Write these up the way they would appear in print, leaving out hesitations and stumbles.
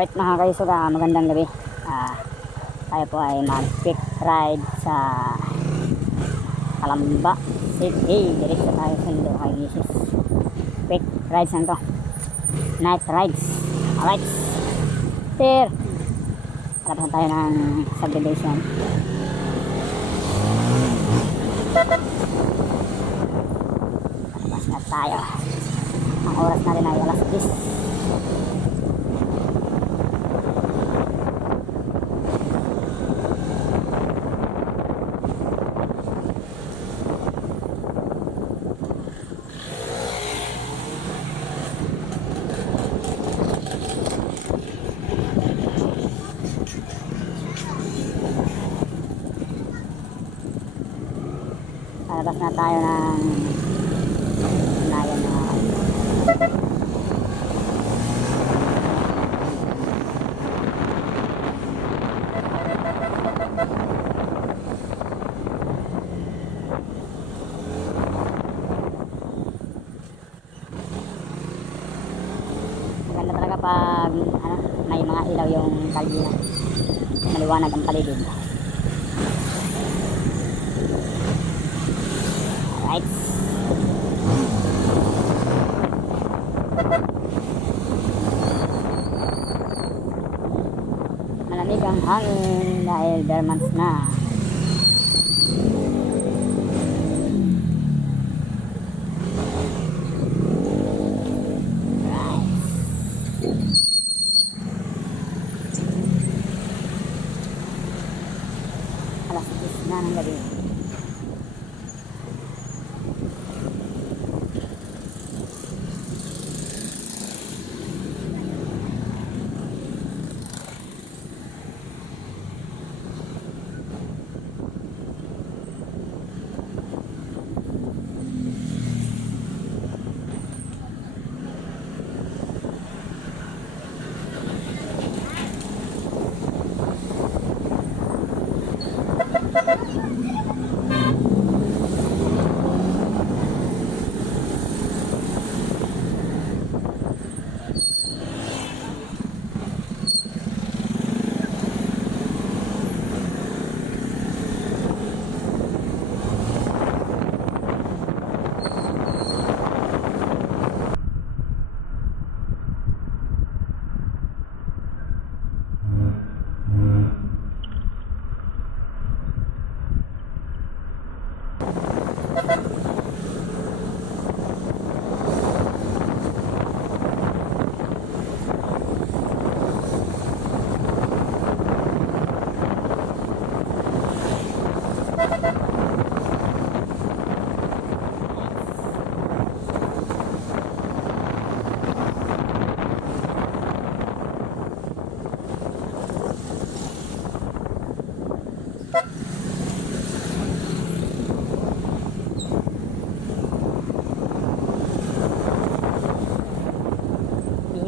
Alright mga kaisuga, magandang gabi. Tayo po ay mag-quick ride sa Calamba City. Diretso tayo sundo kay Mrs. Quick rides lang to. Night rides. Alright. Sir, harapan tayo ng subdivision. Labas na tayo. Ang oras natin ay alas 10. Labas na tayo ng nayan na maganda talaga pag may mga ilaw yung kalye na maliwanag ang paligid. Right. Malamig ang hangin dahil bare months na. Right. Alas 10 na ng gabi.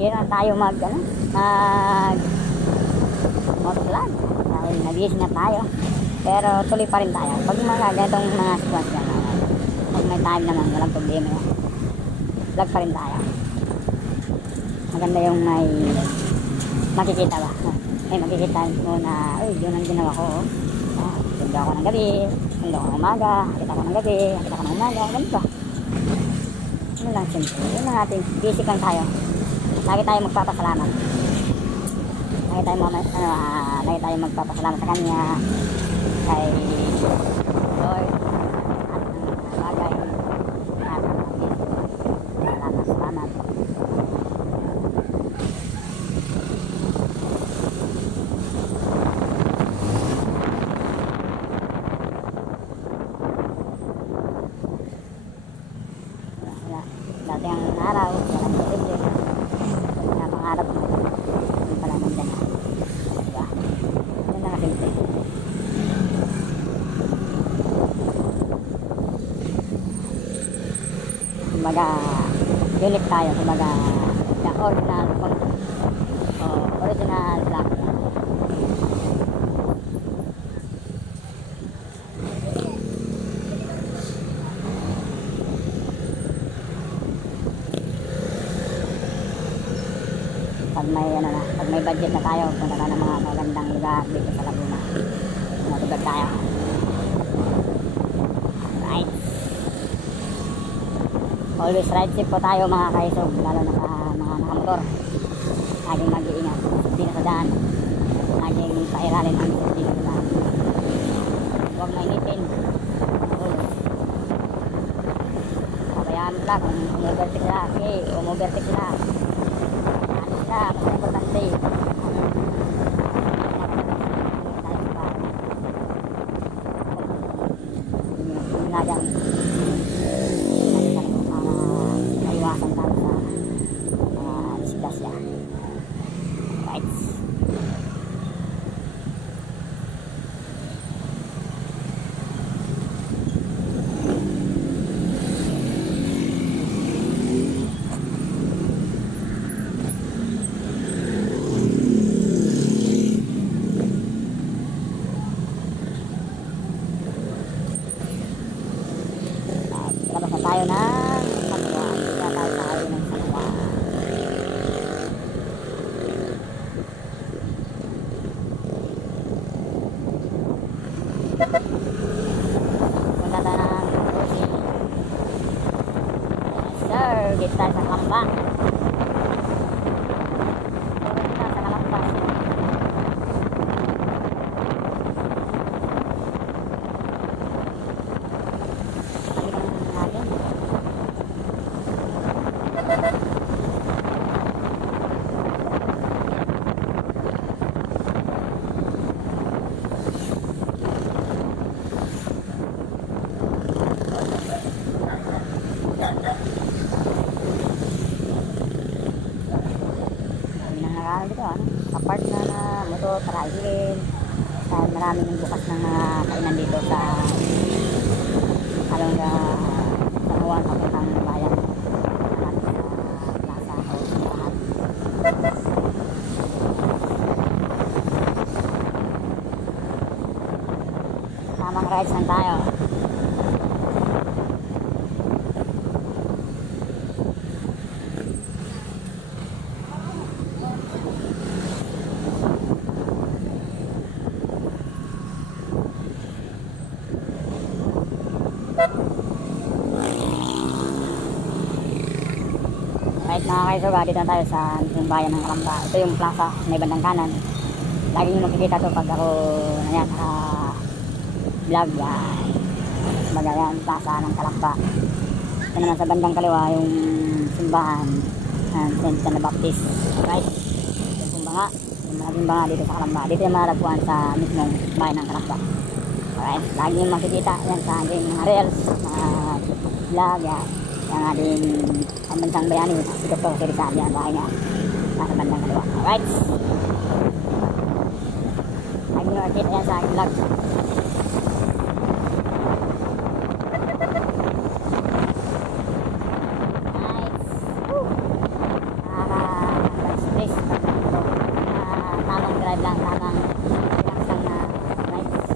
Hira tayo mag motovlog dahil nag-iis na tayo, pero tuloy pa rin tayo pag mga ganitong mga sitwasyon. Pag may time naman, walang problema yan, vlog pa rin tayo. Maganda yung may makikita ba, may makikita mo na uy, yun ang ginawa ko. Sundo ako ng gabi, sundo ako ng umaga, akit ako ng gabi, akit ako ng umaga, ganun ba? Ano lang, simple yun ang ating basic lang tayo. Lagi tayo magpapasalamat. Lagi tayo magpapasalamat sa kanya, kay Lord, at ng bagay na salamat. Dati ang araw, walang video. Pangarap mo yung pala nandyan na, diba? Yun na kasimple. Kumbaga unit tayo, kumbaga the original original black. pag may ano na, pag may budget na tayo, punta tayo ng mga magandang lugar dito sa Laguna. Matubag tayo. Right. Always ride safe po tayo mga kaisog, lalo na sa mga nakamotor. Laging mag-iingat, hindi na sa daan. Laging pairalin ang hindi na sa daan. Huwag mainitin. Pabayaan mo lang kung umuvertik na, okay, umuvertik na. Ano sila, mas importante. Nga dyan. Maiwasan tayo sa disgrasya. Right. Labas na tayo ng Sanwa. Hindi na tayo sa highway ng Sanwa. Punta tayo ng Rosie. Yes sir, dito tayo sa Kalamba. Dito tayo sa Kalamba. Dito, apart na motor, tricycle, dahil marami ng bukas ng mga kainan dito sa Kalamba, San Juan, papuntang bayan natin sa plaza o simbahan. Tamang rides lang tayo. Right mga kaisuga, dito na tayo sa yung bayan ng Kalamba. Ito yung plaza, may bandang kanan. Lagi nyo makikita ito pag ako nanyan sa vlog yan. Magayan, plaza ng Kalamba. Ito naman sa bandang kaliwa yung simbahan ng St. John the Baptist. Right? Yung simbaha, yung mga simbaha dito sa Kalamba. Dito yung malagpuan sa mismong bayan ng Kalamba. Alright, lagi nyo makikita yan sa ating mga reels, mga vlog yan. Yang ating pembansang bayani si Dr. Rizal yan, bahay niya nasa bandang kaliwa. Alright, lagi nyo makikita yan sa aking vlog. Tamang drive lang, tamang relax lang na rides.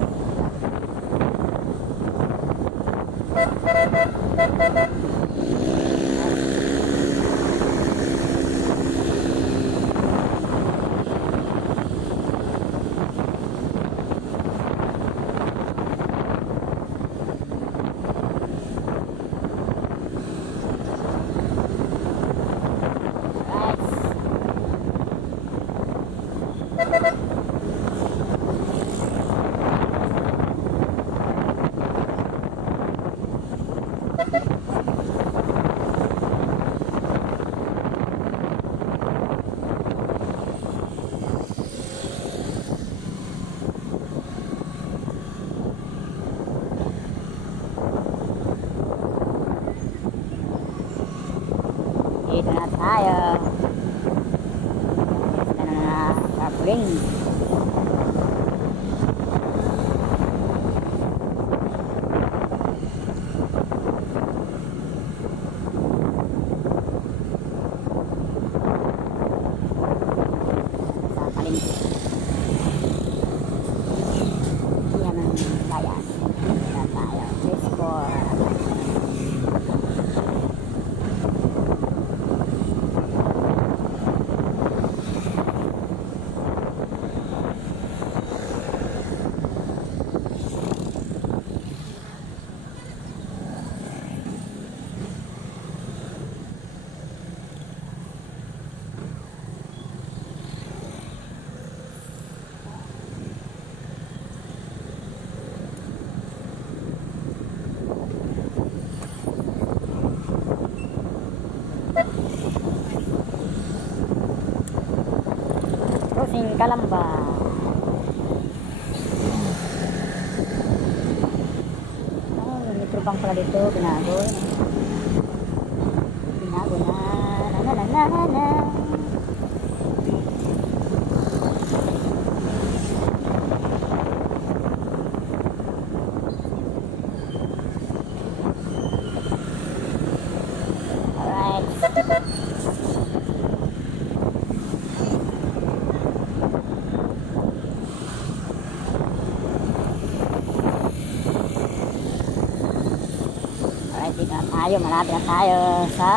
Dito na tayo. Dito na carpooling. Sa palengke. Yan ang bayan. Dito na tayo. Let's go. Kalamba. Oh, may trupang pala dito. Binago. Binago na. Na. Dito na tayo, malapit na tayo sa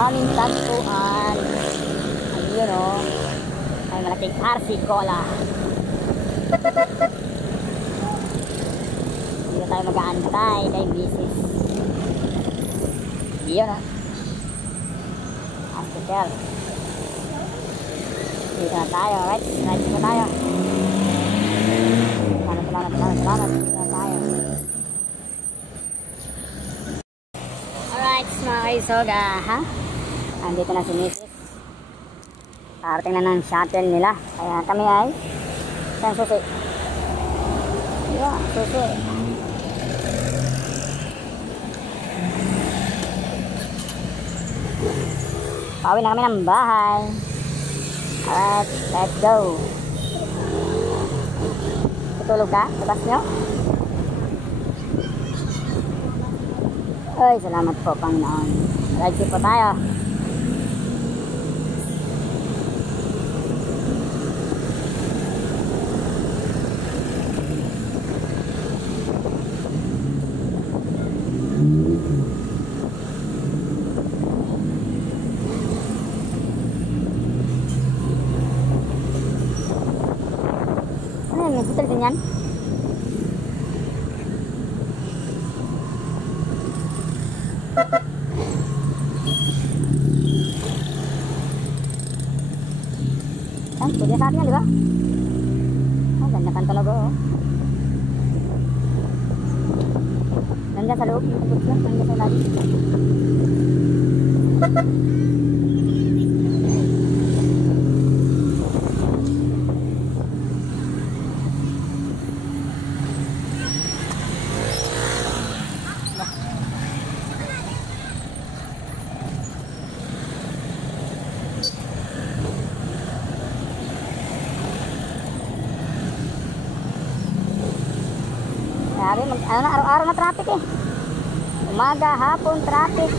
aming tagpuan. Ayun o, may malaking RC Cola. Dito tayo mag-aantay kay Mrs. Ayun o, hospital. Dito na tayo, right na tayo. Salamat. Dito na tayo. Alright, mga kaisoga, ha? Andito na si Mrs. Parating na ng shuttle nila. Kaya kami ay saan susi? Yeah, susi. Pauwi na kami ng bahay. Alright, let's go. Tutulog ka sa bus nyo? Ay, salamat po, Panginoon. Ride po tayo. Ano yan? May hotel din yan? Pwede sa atin yan, di ba? Oh, ganda pang tunog, oh. Nandiyan sa loob, nandiyan sa lagi. Grabe, araw-araw na traffic eh. Umaga, hapon, traffic.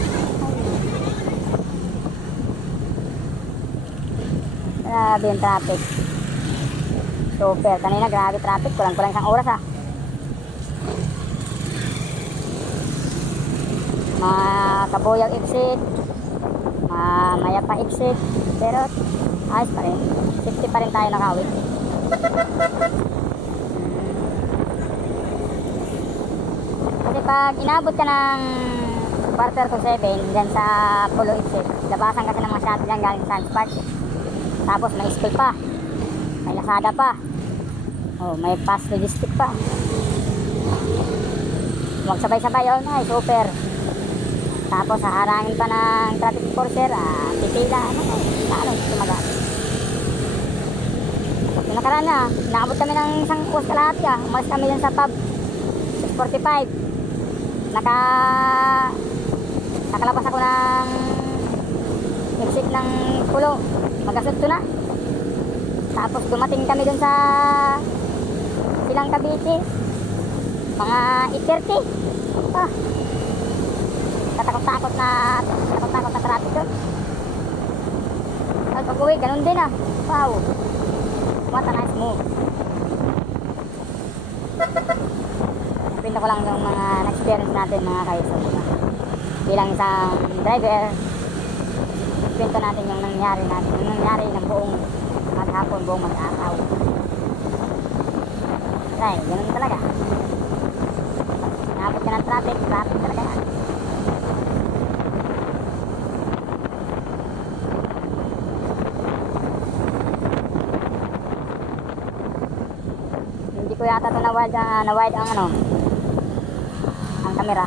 Grabe yung traffic. Super, kanina grabe traffic. Kulang-kulang isang oras ah. Makabuyag exit, maya pa exit. Pero ayos pa rin. Safety pa rin tayo nakawit. Kasi pag inabot ka ng quarter to 7 dyan sa Pulo exit, labasan kasi ng mga shuttle dyan galing Science Park. Tapos may school pa, may Lazada pa, oh, may fast logistic pa. Huwag sabay-sabay, oh, ay super. Tapos haharangin pa ng traffic enforcer, pipila, lalong tumagal. Yung nakaraan na, nakabot kami ng isang post kalahati umalis kami dyan sa pub 6:45. Nakalabas ako ng exit ng Pulo, Magasunto na. Tapos dumating kami dun sa Silang Cavite mga 8:30. Takot-takot na traffic doon. At pag uwi, ganun din wow, what a nice move. Pinto ko lang yung mga na-experience natin mga kaiso, diba? Bilang isang driver, pinto natin yung nangyari ng buong maghapon, buong mag-araw. Right, ganun talaga. Nakapit ka ng traffic talaga yan. Hindi ko yata ito na-wide ang ang camera.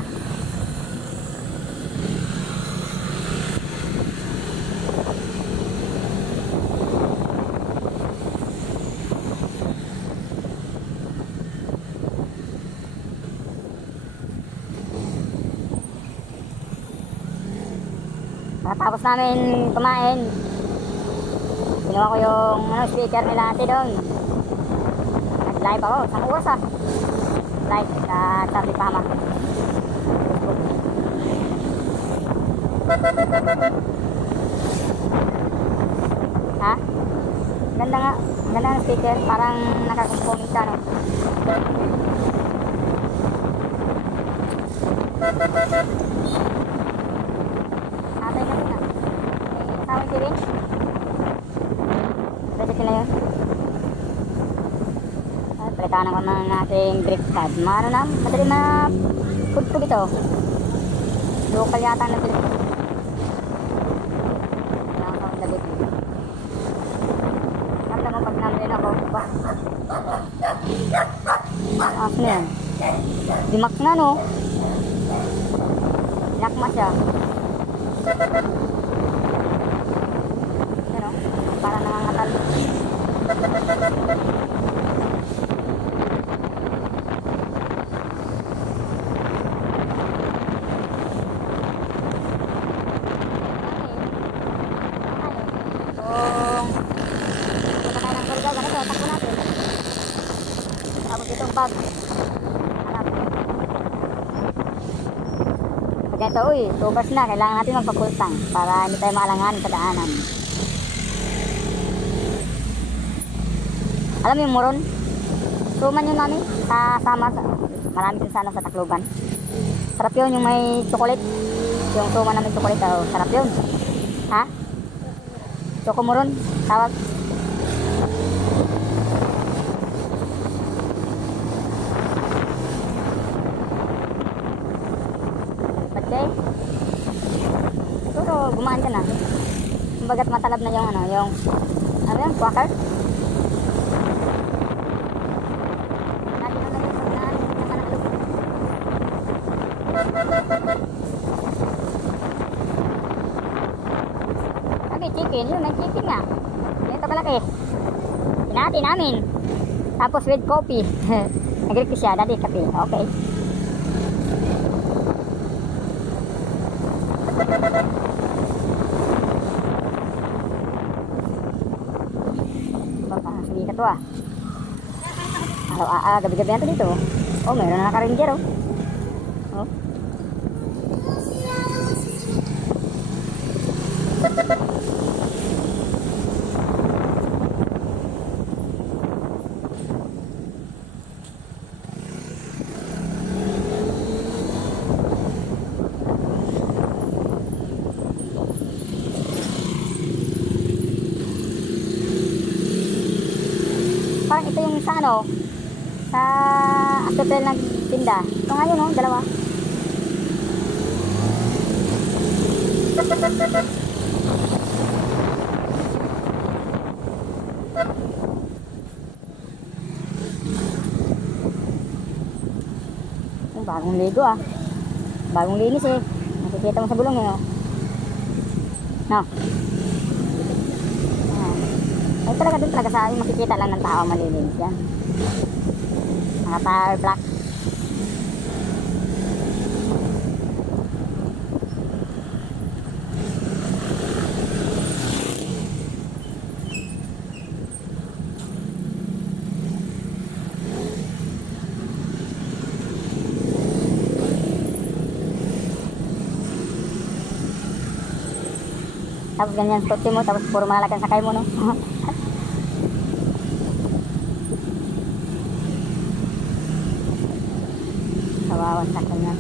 Pagkatapos namin kumain, kinuha ko yung speaker nila ate doon. Nag-live ako, isang oras live sa Charlie Pama. Ha? Ganda nga. Ganda ng speaker. Parang nakakumpungit ka, no? Atay na rin, may sound din. Reset na yun. Ay, palitanan ko ng ating brake pad. Maano na, madali na pugpug ito. Local yata na ito. Nakakawag na dito. Kamda mo pag namin ako. Ba? Aso na yan. Dimak na, no? Nakma siya. Ano? Para nangangatal. Pag ito, tubers na, kailangan natin magpapultang para hindi tayo maalanganin sa daanan. Alam mo yung muron? Suman yun namin sa Samar, marami din sana sa Tacloban. Sarap yun, yung may chocolate, yung suman na may chocolate, sarap yun. Ha? Chocomuron, tawag. Siguro gumaan ka na. Kumbagat matalab na yung yung quacker. Natin na yung pagkaan na manalog. Okay, chicken. Yun, may chicken nga. Ito kalaki. Pinati namin. Tapos with coffee. Nag-request siya, dati kape. Okay. Sige ka to gabi-gabi na to dito. Oh, mayroon na naka-ranger oh. Parang ito yung sa sa hotel ng tinda. Ito nga yun, dalawa. Bagong ligo bagong linis nakikita mo sa bulong no. Ay talaga dun talaga sa makikita lang ng tao malilinis yan. Mga tire black. Tapos ganyan kotse mo, tapos puro malalaking sakay mo, no? Kawawan sakay na.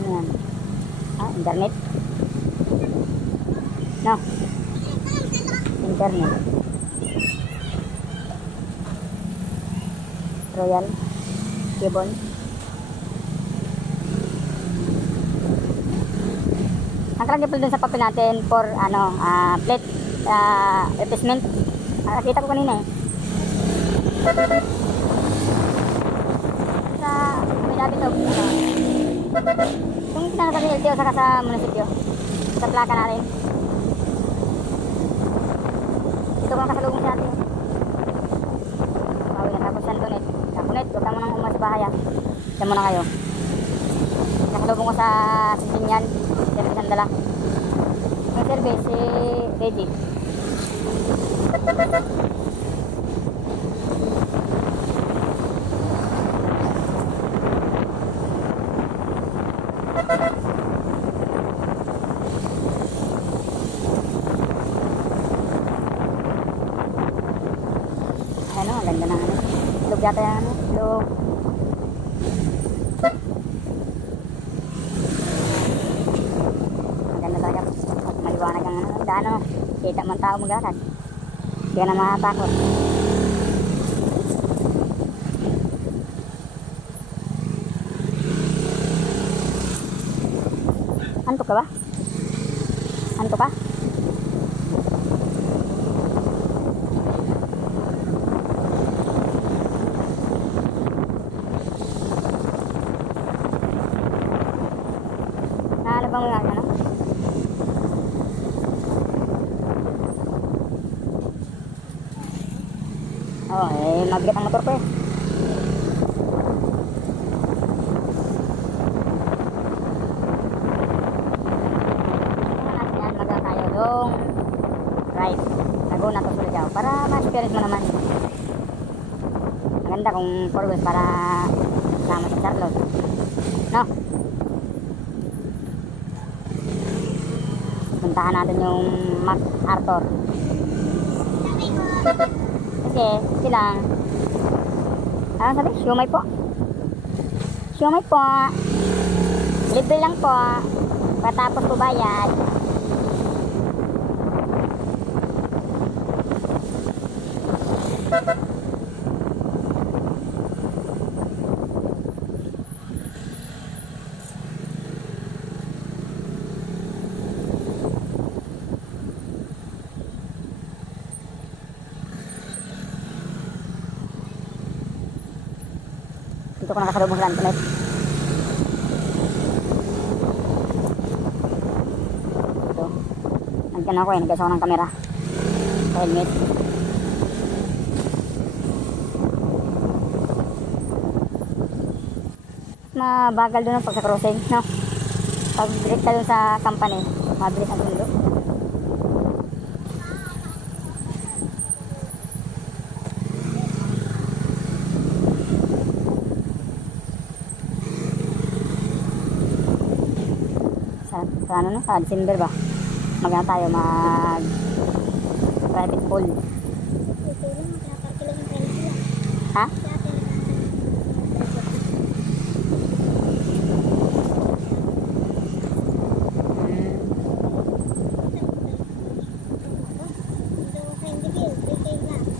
Ano yan? Internet? No. Internet. Royal. Cable. Nakalagay pala dun sa papel natin for plate replacement. Nakakita ko kanina sa may natin to. Yung pinangasabi ng LTO saka sa munisipyo. Sa plaka natin. Dito ko nakasalubong sa atin. Pauwi na tapos yan doon eh. Kakunit, huwag ka munang umas bahay ah. Diyan muna kayo. Nakasalubong ko sa sisinyan. Service ang dala. Yung service, si Reggie. Ano, ang ganda ng ano. Lug yata yung ano, lug. Ang ganda talaga. Maliwanag ang ano, daan ano. Kita man tao mag-aral. Hindi ka na makatakot. Antok ka ba? Antok ka? Ano bang mga ano? Oh, eh, mabigat ang motor ko eh. Maganda tayo dong right. Laguna to Surigao para ma-experience mo naman. Maganda kung 4 wheels para sama sa Charlotte. No? Puntahan natin yung MacArthur. Kasi silang ano sabi? Siomay po. Siomay po. Libre lang po. Patapos po bayad. Dito ko nakasalubong sa Antoinette. Ito. Nagkan ako eh. Nagkas ako ng kamera. Sa helmet. Mabagal doon pag sa crossing. No? Pag direct ka doon sa company, mabilis ang tundo. Sa ano na, sa December ba? Magana tayo mag private pool. Ha?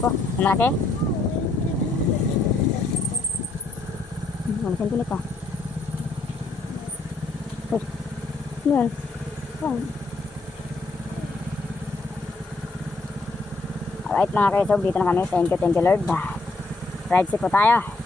Oh, yung malaki? Ano saan tulit ah? Uy, ano yun? Alright mga kaisog, dito na kami. Thank you Lord. Ride safe po tayo.